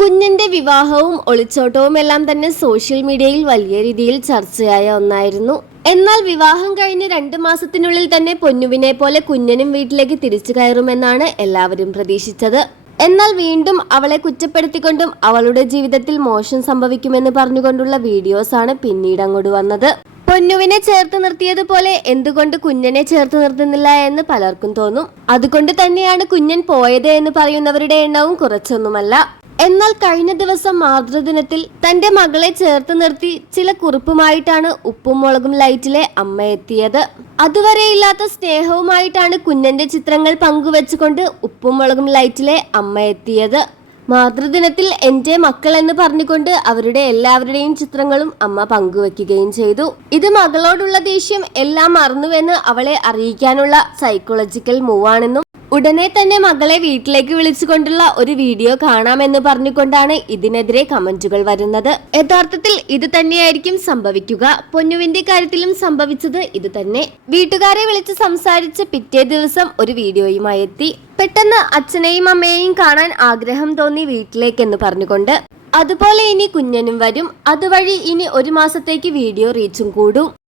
കുഞ്ഞിന്റെ വിവാഹവും ഒളിച്ചോട്ടവും എല്ലാം തന്നെ സോഷ്യൽ മീഡിയയിൽ വലിയ രീതിയിൽ ചർച്ചയായ ഒന്നായിരുന്നു. എന്നാൽ വിവാഹം കഴിഞ്ഞ് 2 മാസത്തിനുള്ളിൽ തന്നെ പൊന്നുവിനെ പോലെ കുഞ്ഞനും വീട്ടിലേക്ക് തിരിച്ചു കയറുമെന്നാണ് എല്ലാവരും പ്രതീക്ഷിച്ചത്. എന്നാൽ വീണ്ടും അവളെ കുറ്റപ്പെടുത്തിക്കൊണ്ടും അവളുടെ ജീവിതത്തിൽ മോശം സംഭവിക്കുമെന്ന് പറഞ്ഞുകൊണ്ടുള്ള വീഡിയോസാണ് പിന്നീട് അങ്ങോട്ട് വന്നത്. പൊന്നുവിനെ ചേർത്ത് നിർത്തിയതുപോലെ എന്തുകൊണ്ട് കുഞ്ഞനെ ചേർത്ത് നിർത്തുന്നില്ല എന്ന് പലർക്കും തോന്നും. അതുകൊണ്ട് തന്നെയാണ് കുഞ്ഞൻ പോയത് എന്ന് പറയുന്നവരുടെ എണ്ണവും കുറച്ചൊന്നുമല്ല. എന്നാൽ കഴിഞ്ഞ ദിവസം മാതൃദിനത്തിൽ തന്റെ മകളെ ചേർത്ത് നിർത്തി ചില കുറിപ്പുമായിട്ടാണ് ഉപ്പും മുളകും ലൈറ്റിലെ അമ്മ എത്തിയത്. അതുവരെയില്ലാത്ത സ്നേഹവുമായിട്ടാണ് കുഞ്ഞന്റെ ചിത്രങ്ങൾ പങ്കുവെച്ചുകൊണ്ട് ഉപ്പും മുളകും ലൈറ്റിലെ അമ്മ എത്തിയത്. മാതൃദിനത്തിൽ എന്റെ മക്കൾ എന്ന് പറഞ്ഞുകൊണ്ട് അവരുടെ എല്ലാവരുടെയും ചിത്രങ്ങളും അമ്മ പങ്കുവെക്കുകയും ചെയ്തു. ഇത് മകളോടുള്ള ദേഷ്യം എല്ലാം മറന്നുവെന്ന് അവളെ അറിയിക്കാനുള്ള സൈക്കോളജിക്കൽ മൂവാണെന്നും ഉടനെ തന്നെ മകളെ വീട്ടിലേക്ക് വിളിച്ചുകൊണ്ടുള്ള ഒരു വീഡിയോ കാണാമെന്ന് പറഞ്ഞുകൊണ്ടാണ് ഇതിനെതിരെ കമന്റുകൾ വരുന്നത്. യഥാർത്ഥത്തിൽ ഇത് തന്നെയായിരിക്കും സംഭവിക്കുക. പൊന്നുവിന്റെ കാര്യത്തിലും സംഭവിച്ചത് ഇത് തന്നെ. വീട്ടുകാരെ വിളിച്ച് സംസാരിച്ച് പിറ്റേ ദിവസം ഒരു വീഡിയോയുമായി എത്തി. പെട്ടെന്ന് അച്ഛനെയും അമ്മയെയും കാണാൻ ആഗ്രഹം തോന്നി വീട്ടിലേക്കെന്ന് പറഞ്ഞുകൊണ്ട്. അതുപോലെ ഇനി കുഞ്ഞനും വരും. അതുവഴി ഇനി 1 മാസത്തേക്ക് വീഡിയോ റീച്ചും കൂടും.